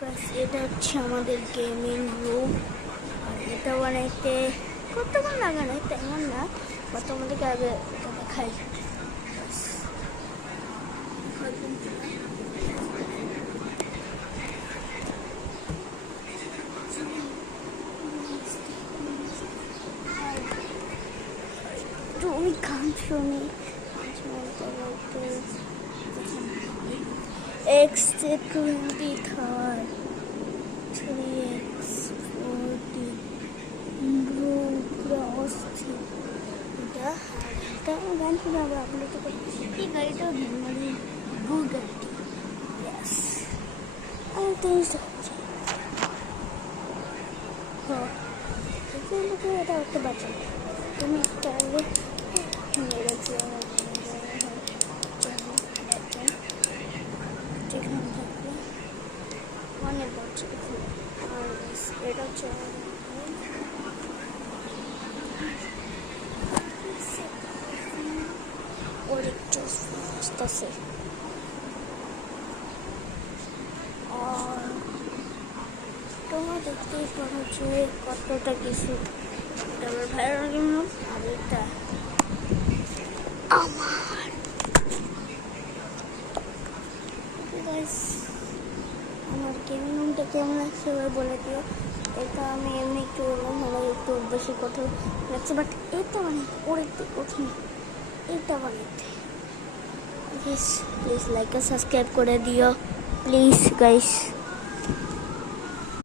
Guys এটা হচ্ছে আমাদের গেমিং রুম। আর এটা বানাইতে কতক্ষণ লাগানো তেমন না, বা তোমাদেরকে আগে এটা দেখাই। তুমি গান শুনি X20 Thar 3X40 Bro Crossy এটা গান শুনে আমরা আপলোড করি। এই গাড়িটা মানে ভুল গাড়িটি। ইয়েস আমি তো হচ্ছে এটা একটা বাচ্চা তুমি একটা আগে মেরেছি যেখানে থাকবে অনেক বাচ্চা। আর এটা হচ্ছে অনেকটা আসতেছে। আর তোমরা দেখতেই পারো যে কতটা কিছু আমার ভাইয়ের জন্য। আর এটা আমার আমার গেমিং রুমটা কেমন লাগছে এবার বলে দিও। এটা আমি এমনি একটু বললাম, মানে একটু বেশি কঠিন লাগছে, বাট এটা মানে অনেকটা কঠিন। এটা বানাইতে প্লিজ লাইক আর সাবস্ক্রাইব করে দিও প্লিজ গাইস।